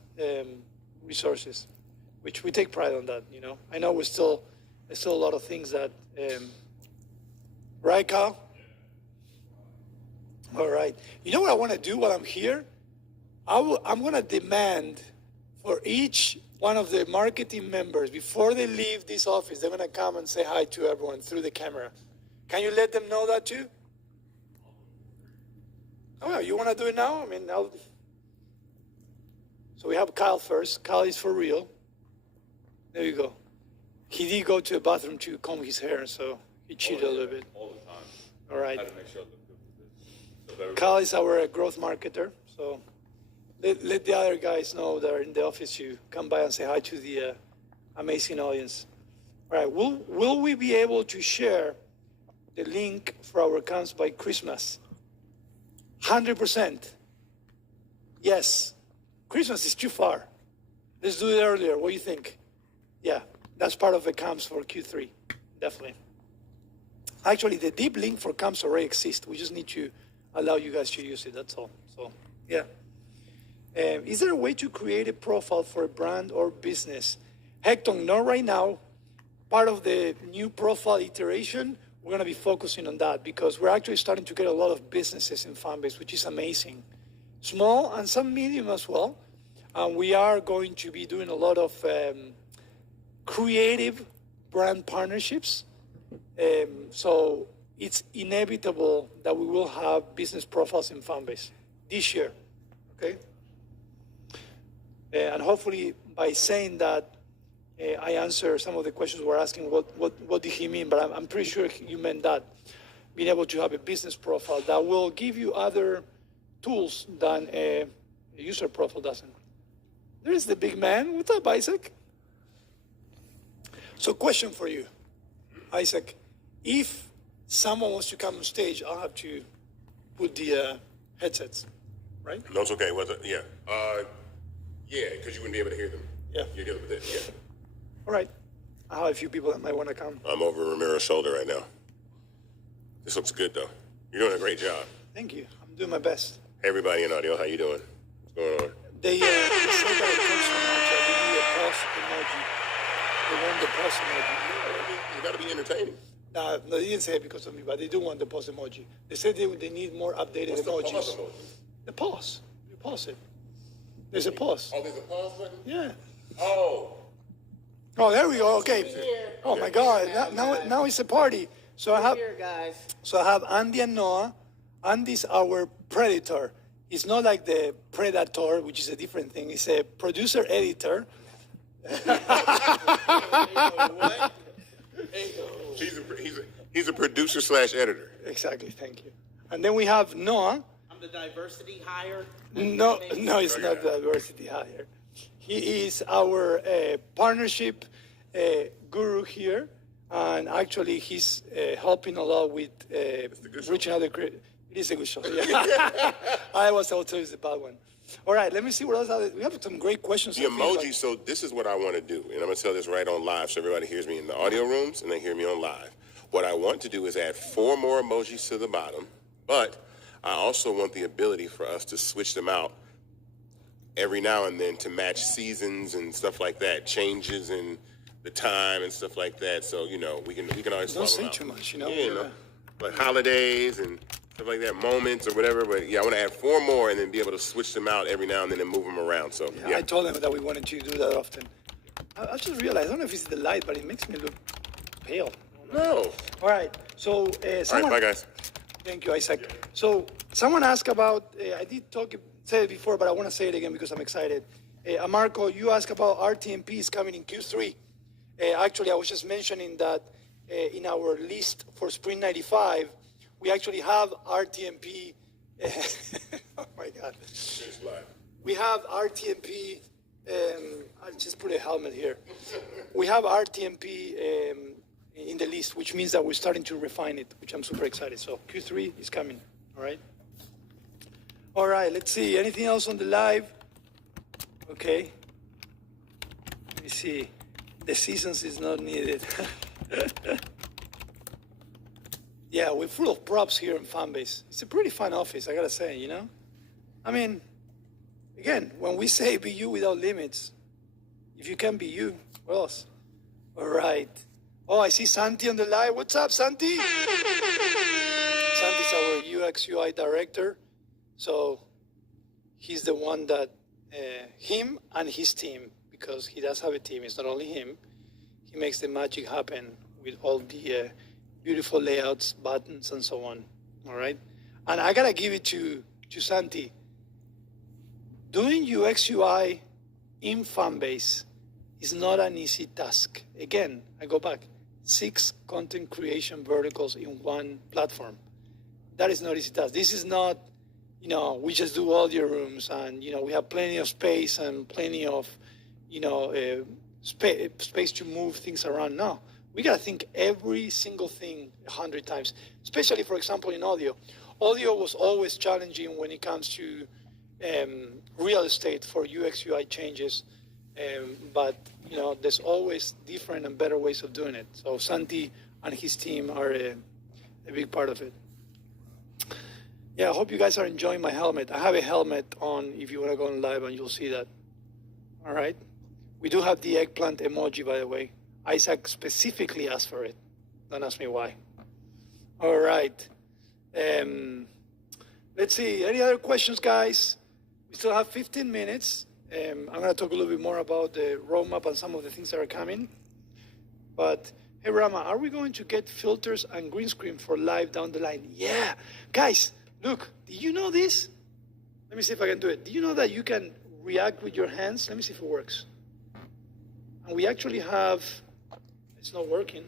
resources, which we take pride on that, you know. I know there's still a lot of things that, right, Kyle? All right. You know what I want to do while I'm here? I'm going to demand for each one of the marketing members, before they leave this office, they're going to come and say hi to everyone through the camera. Can you let them know that too? Oh, yeah, you want to do it now? I mean, so we have Kyle first. Kyle is for real. There you go. He did go to the bathroom to comb his hair, so he cheated a little bit. All the time. All right. I had to make sure I looked good. Kyle is our growth marketer, so let the other guys know that are in the office to come by and say hi to the amazing audience. All right, will we be able to share the link for our accounts by Christmas? 100%. Yes. Christmas is too far. Let's do it earlier. What do you think? Yeah, that's part of the camps for Q3, definitely. Actually, the deep link for camps already exists. We just need to allow you guys to use it, that's all. So, yeah. Is there a way to create a profile for a brand or business? Hector, not right now. Part of the new profile iteration, we're going to be focusing on that because we're actually starting to get a lot of businesses in Fanbase, which is amazing. Small and some medium as well. And we are going to be doing a lot of creative brand partnerships. So it's inevitable that we will have business profiles in Fanbase this year, okay? And hopefully by saying that, I answer some of the questions we're asking, what did he mean? But I'm pretty sure you meant that, being able to have a business profile that will give you other tools than a user profile doesn't. There's the big man. What's up, Isaac? So question for you, Isaac. If someone wants to come on stage, I'll have to put the headsets, right? No, it's okay. Yeah. Yeah, because you wouldn't be able to hear them. Yeah. You're dealing with it, yeah. All right. I have a few people that might want to come. I'm over Ramiro's shoulder right now. This looks good, though. You're doing a great job. Thank you. I'm doing my best. Hey, everybody in audio, how you doing? What's going on? They said that it comes from they want the pause emoji. You got to be entertaining. No, they didn't say it because of me, but they do want the pause emoji. They said they need more updated What's emojis. the pause emoji? The pause. You pause it. There's a pause. Oh, there's a pause button? Yeah. Oh. Oh, there we go. Okay. Oh my God. Now it's a party. So I have Andy and Noah. Andy's our predator. It's not like the predator, which is a different thing. It's a producer editor. He's a producer / editor. Exactly. Thank you. And then we have Noah. I'm the diversity hire. No, it's not diversity hire. He is our partnership guru here, and actually he's helping a lot with reaching out. It is a good show. Yeah. I was also is a bad one. All right, let me see what else. We have some great questions. The emoji. So this is what I want to do, and I'm gonna tell this right on live, so everybody hears me in the audio rooms and they hear me on live. What I want to do is add 4 more emojis to the bottom. But I also want the ability for us to switch them out every now and then to match seasons and stuff like that, changes in the time and stuff like that. So, you know, we can always Don't swap say them out. too much, you know. Yeah, you know, like holidays and stuff like that, moments or whatever. But yeah, I want to add 4 more and then be able to switch them out every now and then and move them around. So I told them that we wanted to do that often. I just realized, I don't know if it's the light, but it makes me look pale. No. All right. So, All someone. right, bye guys. Thank you, Isaac. So, someone asked about, I did say it before, but I want to say it again because I'm excited. Marco, you asked about RTMPs coming in Q3. Actually, I was just mentioning that in our list for Spring 95, we actually have RTMP. Oh my God. We have RTMP. I'll just put a helmet here. We have RTMP in the list, which means that we're starting to refine it, which I'm super excited. So Q3 is coming. All right. All right. Let's see. Anything else on the live? Okay. Let me see. The seasons is not needed. Yeah, we're full of props here in Fanbase. It's a pretty fun office, I gotta say, you know? I mean, again, when we say be you without limits, if you can be you, what else? All right. Oh, I see Santi on the live. What's up, Santi? Santi's our UX UI director. So he's the one that, him and his team, because he does have a team, it's not only him, he makes the magic happen with all the beautiful layouts, buttons, and so on. All right. And I gotta give it to Santi. Doing UX UI in Fanbase is not an easy task. Again, I go back. 6 content creation verticals in one platform. That is not easy task. This is not, you know, we just do audio rooms and, you know, we have plenty of space and plenty of, you know, space to move things around. No, we got to think every single thing 100 times, especially, for example, in audio. Audio was always challenging when it comes to real estate for UX UI changes. But, you know, there's always different and better ways of doing it. So Santi and his team are a big part of it. Yeah, I hope you guys are enjoying my helmet. I have a helmet on if you want to go on live and you'll see that. All right. We do have the eggplant emoji, by the way. Isaac specifically asked for it. Don't ask me why. All right. Let's see. Any other questions, guys? We still have 15 minutes. I'm going to talk a little bit more about the roadmap and some of the things that are coming. But, hey, Rama, are we going to get filters and green screen for live down the line? Yeah. Guys, look, do you know this? Let me see if I can do it. Do you know that you can react with your hands? Let me see if it works. And we actually have, it's not working,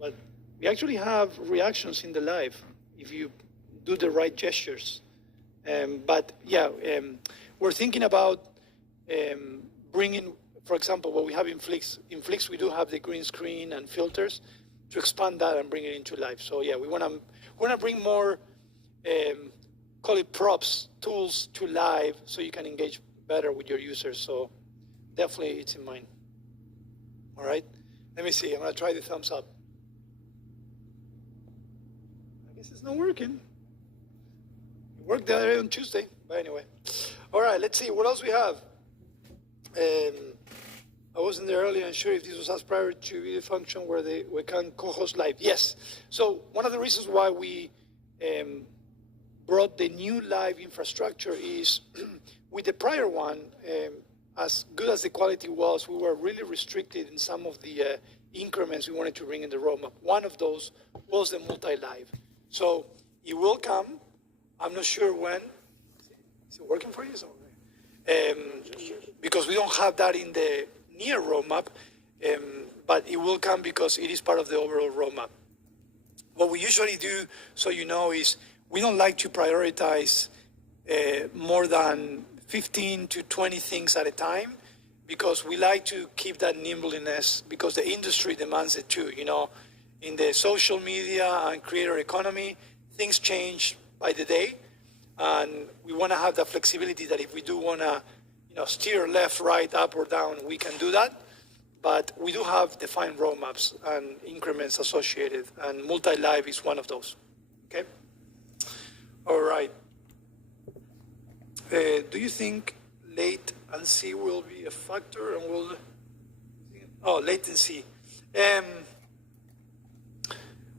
but we actually have reactions in the live if you do the right gestures. But, yeah, we're thinking about bringing, for example, what we have in Flix. In Flix, we do have the green screen and filters to expand that and bring it into live. So yeah, we want to bring more, call it props, tools to live so you can engage better with your users. So definitely it's in mind. All right. Let me see. I'm going to try the thumbs up. I guess it's not working. It worked the other day on Tuesday. But anyway. All right, let's see. What else we have? I wasn't there earlier and sure if this was asked prior to the function where we can co-host live. Yes. So one of the reasons why we brought the new live infrastructure is with the prior one, as good as the quality was, we were really restricted in some of the increments we wanted to bring in the roadmap. One of those was the multi-live. So it will come. I'm not sure when. Is it working for you? Because we don't have that in the near roadmap, but it will come because it is part of the overall roadmap. What we usually do, so you know, is we don't like to prioritize more than 15 to 20 things at a time because we like to keep that nimbleness because the industry demands it too. You know, in the social media and creator economy, things change by the day. And we want to have that flexibility that if we do want to, you know, steer left, right, up, or down, we can do that. But we do have defined roadmaps and increments associated, and multi-live is one of those. Okay. All right. Do you think latency will be a factor and will? Oh, latency.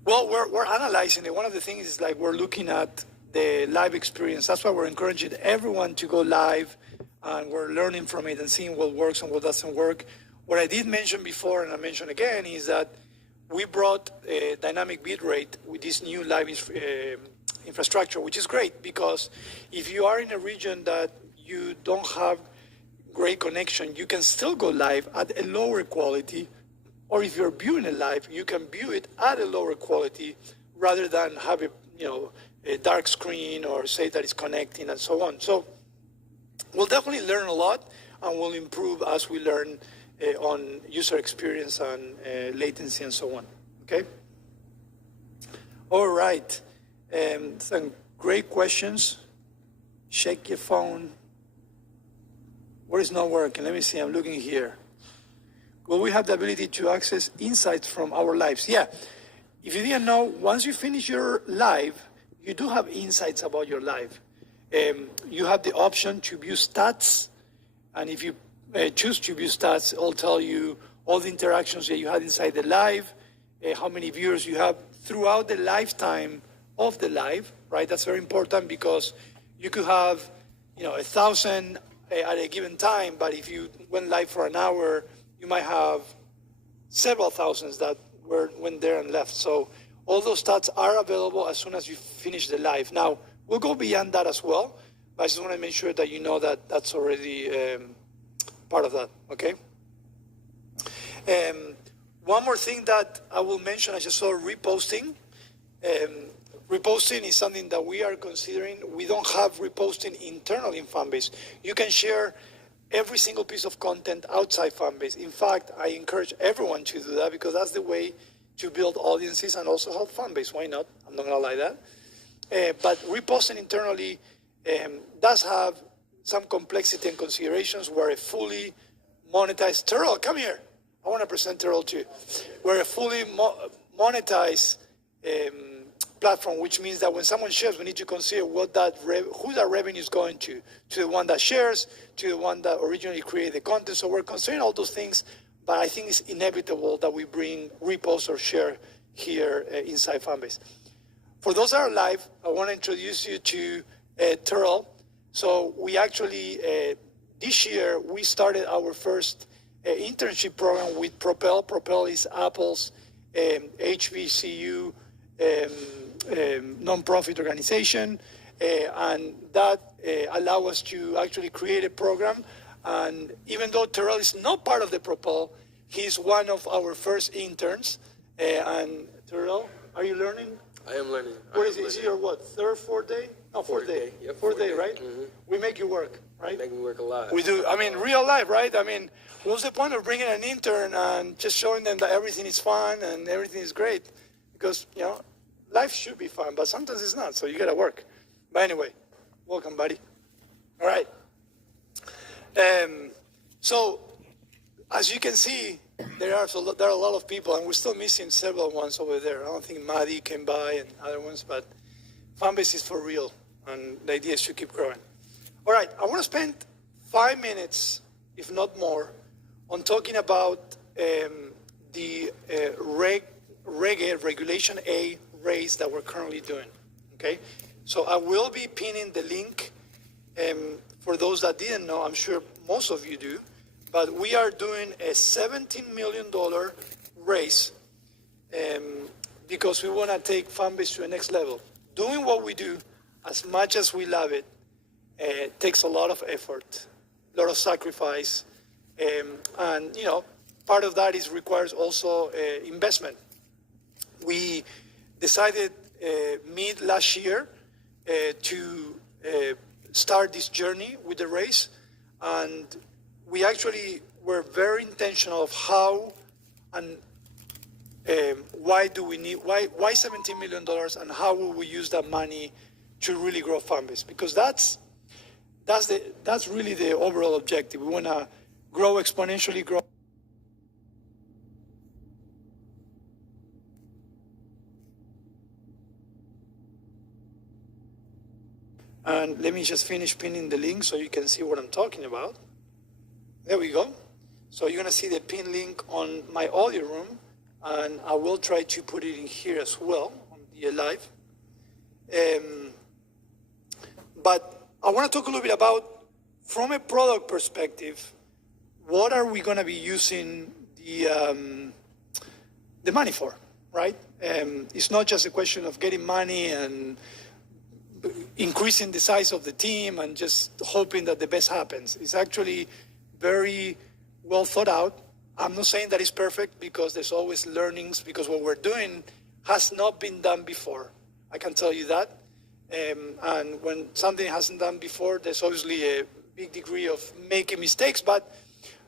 Well, we're analyzing it. One of the things is like we're looking at the live experience. That's why we're encouraging everyone to go live, and we're learning from it and seeing what works and what doesn't work. What I did mention before, and I mention again, is that we brought a dynamic bit rate with this new live infrastructure, which is great because if you are in a region that you don't have great connection, you can still go live at a lower quality. Or if you're viewing it live, you can view it at a lower quality rather than have a dark screen or say that it's connecting and so on. So we'll definitely learn a lot and we'll improve as we learn on user experience and latency and so on. Okay? All right. Some great questions. Check your phone. What is not working? Let me see. I'm looking here. Will we have the ability to access insights from our lives? Yeah. If you didn't know, once you finish your live, you do have insights about your live. You have the option to view stats. And if you choose to view stats, it'll tell you all the interactions that you had inside the live, how many viewers you have throughout the lifetime of the live, right? That's very important because you could have, 1,000 at a given time, but if you went live for an hour, you might have several thousands that went there and left. So all those stats are available as soon as you finish the live. Now, we'll go beyond that as well, but I just want to make sure that you know that that's already part of that, okay? One more thing that I will mention, I just saw reposting. Reposting is something that we are considering. We don't have reposting internally in Fanbase. You can share every single piece of content outside Fanbase. In fact, I encourage everyone to do that because that's the way to build audiences and also help Fanbase. Why not? I'm not going to lie that. But reposting internally does have some complexity and considerations where a fully monetized, Terrell, come here. I want to present Terrell too. Where a fully monetized platform, which means that when someone shares, we need to consider what who that revenue is going to the one that shares, to the one that originally created the content. So we're considering all those things, but I think it's inevitable that we bring repost or share here inside Fanbase. For those that are live, I want to introduce you to Terrell. So we actually, this year, we started our first internship program with Propel. Propel is Apple's HBCU nonprofit organization, and that allow us to actually create a program. And even though Terrell is not part of the Propel, he's one of our first interns. And Terrell, are you learning? I am learning. What is it? Is it your fourth day? No, fourth day. Yep, fourth day, right? Mm-hmm. We make you work, right? Make me work a lot. We do. I mean, real life, right? I mean, what's the point of bringing an intern and just showing them that everything is fun and everything is great? Because, life should be fun, but sometimes it's not, so you gotta work. But anyway, welcome, buddy. All right. So, as you can see, there are a lot of people, and we're still missing several ones over there. I don't think Maddie came by and other ones, but Fanbase is for real, and the idea is to keep growing. All right, I want to spend 5 minutes, if not more, on talking about the Regulation A race that we're currently doing, okay? So I will be pinning the link. For those that didn't know, I'm sure most of you do, but we are doing a $17 million race because we want to take Fanbase to the next level. Doing what we do, as much as we love it, takes a lot of effort, a lot of sacrifice, and part of that requires also investment. We decided mid last year to start this journey with the race, and we actually were very intentional of how and why $17 million and how will we use that money to really grow Fanbase, because that's really the overall objective. We want to grow exponentially, grow. And let me just finish pinning the link so you can see what I'm talking about. There we go. So you're going to see the pin link on my audio room, and I will try to put it in here as well on the live. But I want to talk a little bit about, from a product perspective, what are we going to be using the money for, right? It's not just a question of getting money and increasing the size of the team and just hoping that the best happens. It's actually very well thought out. I'm not saying that it's perfect, because there's always learnings, because what we're doing has not been done before. I can tell you that. And when something hasn't done before, there's obviously a big degree of making mistakes, but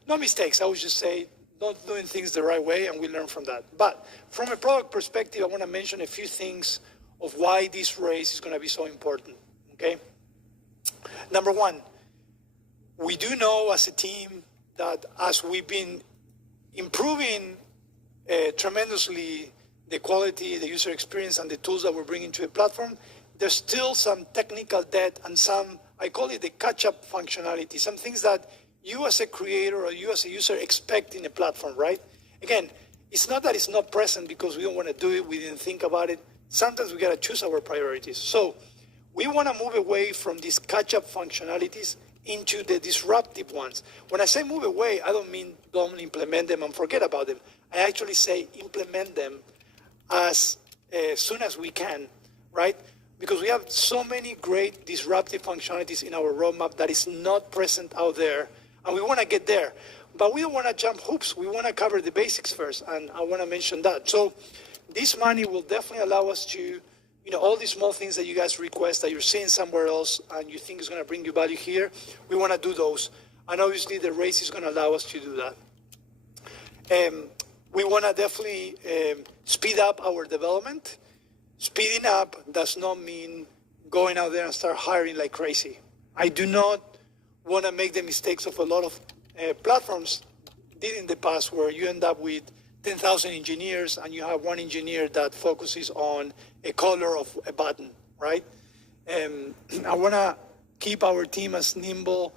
no mistakes. I would just say not doing things the right way, and we learn from that. But from a product perspective, I want to mention a few things of why this race is going to be so important, okay? Number one, we do know as a team that as we've been improving tremendously the quality, the user experience, and the tools that we're bringing to the platform, there's still some technical debt and some, I call it the catch-up functionality, some things that you as a creator or you as a user expect in a platform, right? Again, it's not that it's not present because we don't want to do it, we didn't think about it. Sometimes we got to choose our priorities. So we want to move away from these catch-up functionalities into the disruptive ones. When I say move away, I don't mean don't implement them and forget about them. I actually say implement them as soon as we can, right? Because we have so many great disruptive functionalities in our roadmap that is not present out there, and we want to get there. But we don't want to jump hoops. We want to cover the basics first, and I want to mention that. So this money will definitely allow us to, all these small things that you guys request that you're seeing somewhere else and you think is going to bring you value here, we want to do those. And obviously the race is going to allow us to do that. We want to definitely speed up our development. Speeding up does not mean going out there and start hiring like crazy. I do not want to make the mistakes of a lot of platforms did in the past, where you end up with 10,000 engineers and you have one engineer that focuses on a color of a button, right? I want to keep our team as nimble,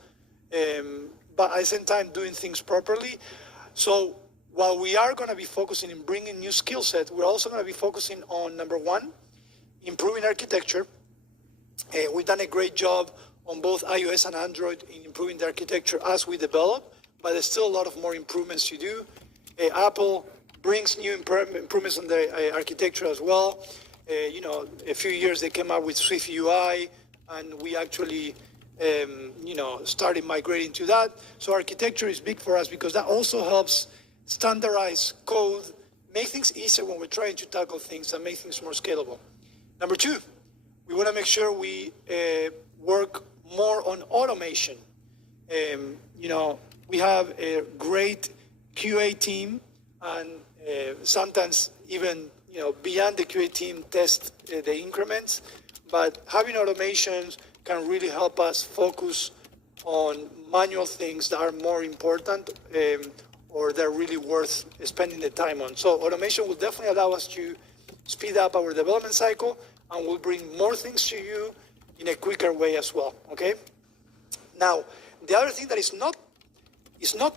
but at the same time doing things properly. So while we are going to be focusing in bringing new skill sets, we're also going to be focusing on, number one, improving architecture. We've done a great job on both iOS and Android in improving the architecture as we develop, but there's still a lot of more improvements to do. Apple brings new improvements on the architecture as well. A few years they came out with Swift UI, and we actually, started migrating to that. So architecture is big for us because that also helps standardize code, make things easier when we're trying to tackle things and make things more scalable. Number two, we want to make sure we work more on automation. We have a great QA team, and sometimes even beyond the QA team test the increments, but having automations can really help us focus on manual things that are more important or they're really worth spending the time on. So automation will definitely allow us to speed up our development cycle, and we'll bring more things to you in a quicker way as well, okay? Now, the other thing that is not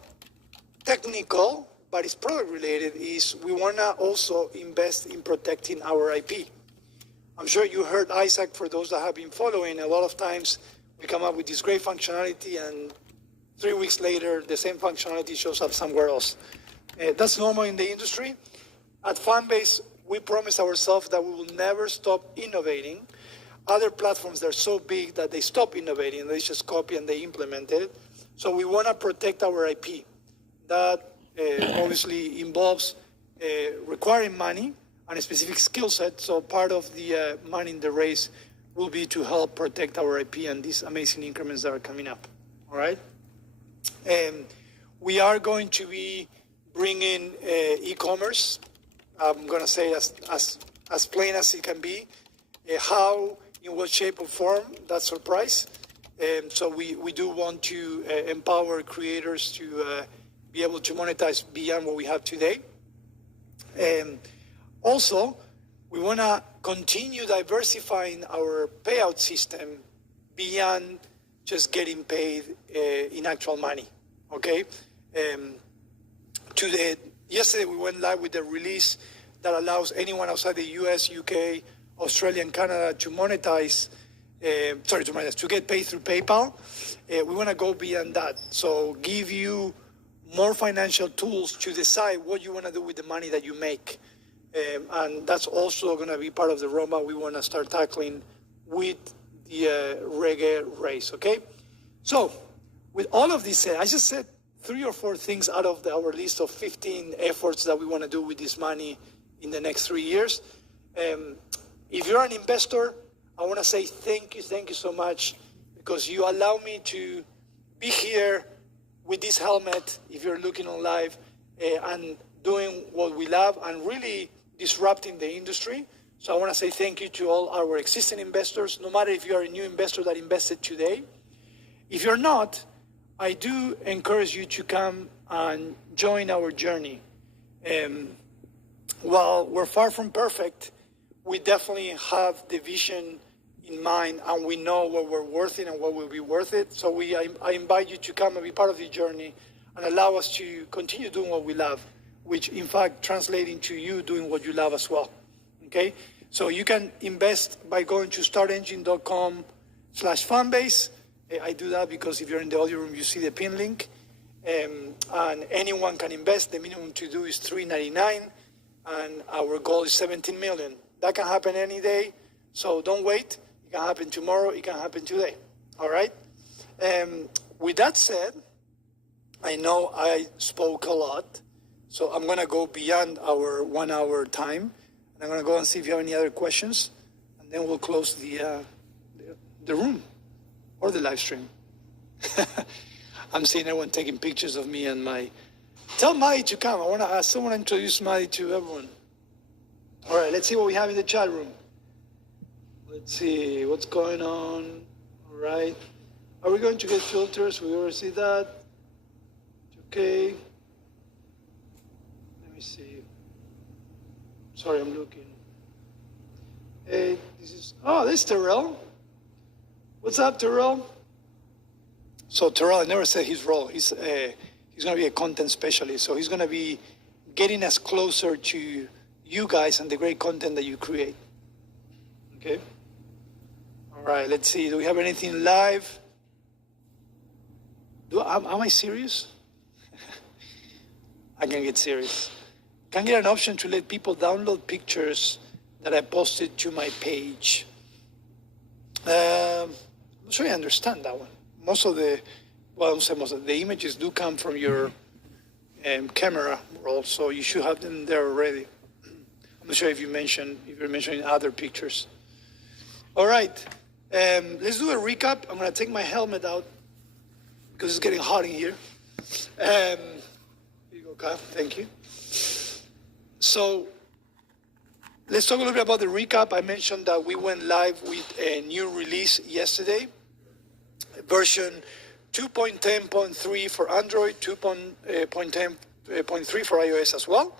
technical, but it's product related, is we want to also invest in protecting our IP. I'm sure you heard Isaac. For those that have been following, a lot of times we come up with this great functionality and 3 weeks later, the same functionality shows up somewhere else. That's normal in the industry. At Fanbase, we promise ourselves that we will never stop innovating. Other platforms, they're so big that they stop innovating. They just copy and they implement it. So we want to protect our IP. That obviously involves requiring money and a specific skill set. So part of the money in the race will be to help protect our IP and these amazing increments that are coming up. All right? We are going to be bringing e-commerce. I'm going to say as plain as it can be. How, in what shape or form, that's surprise. So we do want to empower creators to be able to monetize beyond what we have today. Also, we want to continue diversifying our payout system beyond just getting paid in actual money. Okay. Yesterday we went live with the release that allows anyone outside the US, UK, Australia, and Canada to monetize. To get paid through PayPal. We want to go beyond that. So give you more financial tools to decide what you want to do with the money that you make. And that's also going to be part of the roadmap we want to start tackling with the reggae race, okay? So with all of this said, I just said 3 or 4 things out of our list of 15 efforts that we want to do with this money in the next 3 years. If you're an investor, I want to say thank you so much, because you allow me to be here with this helmet, if you're looking on live, and doing what we love and really disrupting the industry. So I want to say thank you to all our existing investors, no matter if you're a new investor that invested today. If you're not, I do encourage you to come and join our journey. While we're far from perfect, we definitely have the vision in mind, and we know what we're worth it and what will be worth it. So I invite you to come and be part of the journey and allow us to continue doing what we love, which in fact translates into you doing what you love as well. Okay? So you can invest by going to startengine.com/fanbase. I do that because if you're in the audio room, you see the pin link. And anyone can invest. The minimum to do is $3.99, and our goal is 17 million. That can happen any day, so don't wait. It can happen tomorrow. It can happen today. All right? With that said, I know I spoke a lot, so I'm going to go beyond our 1 hour time. And I'm going to go and see if you have any other questions, and then we'll close the room or the live stream. I'm seeing everyone taking pictures of me and my... Tell Maddie to come. I still want to introduce Maddie to everyone. All right, let's see what we have in the chat room. Let's see what's going on. All right. Are we going to get filters? We already see that. Okay. Let me see. Sorry, I'm looking. Hey, this is Terrell. What's up, Terrell? So Terrell, I never said his role. He's going to be a content specialist. So he's going to be getting us closer to you guys and the great content that you create. Okay. All right, let's see. Do we have anything live? Am I serious? I can get serious. Can I get an option to let people download pictures that I posted to my page? I'm not sure I understand that one. Most of the images do come from your camera roll, so you should have them there already. I'm not sure if you're mentioning other pictures. All right, let's do a recap. I'm going to take my helmet out because it's getting hot in here. Here you go, Kyle. Thank you. So let's talk a little bit about the recap. I mentioned that we went live with a new release yesterday, version 2.10.3 for Android, 2.10.3 for iOS as well.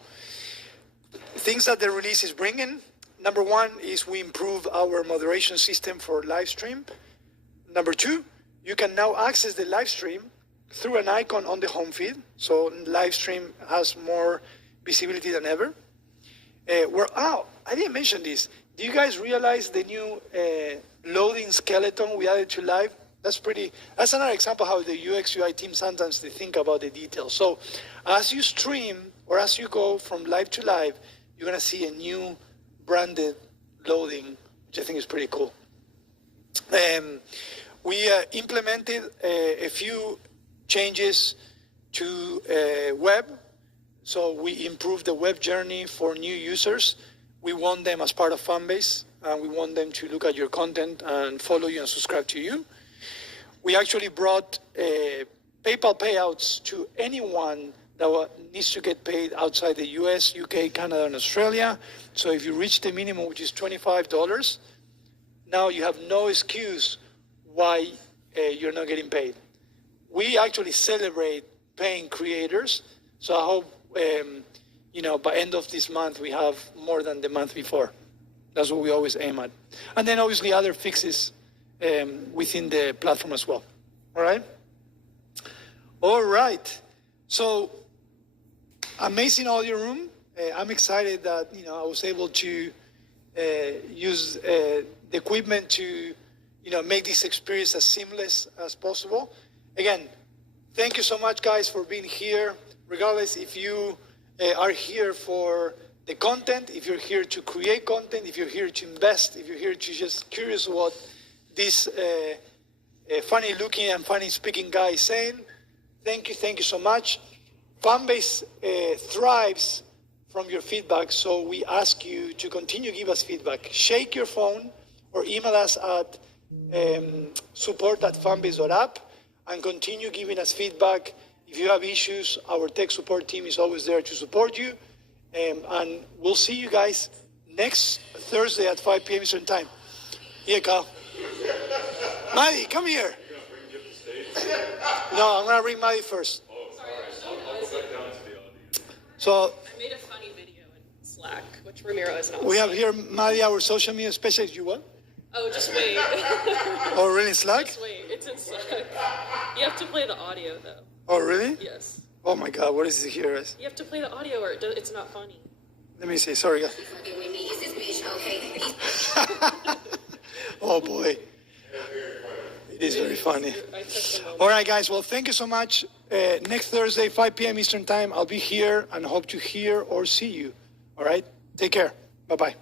Things that the release is bringing. Number one is we improve our moderation system for live stream. Number two, you can now access the live stream through an icon on the home feed. So live stream has more visibility than ever. I didn't mention this. Do you guys realize the new loading skeleton we added to live? That's another example how the UX UI team sometimes they think about the details. So as you stream or as you go from live to live, you're going to see a new branded loading, which I think is pretty cool. We implemented a few changes to web. So we improved the web journey for new users. We want them as part of Fanbase, and we want them to look at your content and follow you and subscribe to you. We actually brought PayPal payouts to anyone that needs to get paid outside the US, UK, Canada, and Australia. So if you reach the minimum, which is $25, now you have no excuse why you're not getting paid. We actually celebrate paying creators. So I hope, by end of this month, we have more than the month before. That's what we always aim at. And then obviously other fixes within the platform as well. All right? All right. So, amazing audio room. I'm excited that, I was able to use the equipment to, make this experience as seamless as possible. Again, thank you so much, guys, for being here. Regardless if you are here for the content, if you're here to create content, if you're here to invest, if you're here to just curious what this funny looking and funny speaking guy is saying, thank you so much. Fanbase thrives from your feedback, so we ask you to continue to give us feedback. Shake your phone or email us at support@fanbase.app and continue giving us feedback. If you have issues, our tech support team is always there to support you. And we'll see you guys next Thursday at 5 p.m. Eastern Time. Yeah, Kyle. Maddie, come here. No, I'm going to bring Maddie first. I'll go back down to the audience. So I made a funny video in Slack, which Ramiro is not. we have here Maddie, our social media specialist. You what? Oh, just wait. Oh, really? Slack? Just wait. It's in Slack. You have to play the audio, though. Oh, really? Yes. Oh, my God. What is it here? You have to play the audio or it's not funny. Let me see. Sorry, guys. Oh, boy. It is very funny. I took the moment. All right, guys. Well, thank you so much. Next Thursday, 5 p.m. Eastern Time, I'll be here and hope to hear or see you. All right? Take care. Bye-bye.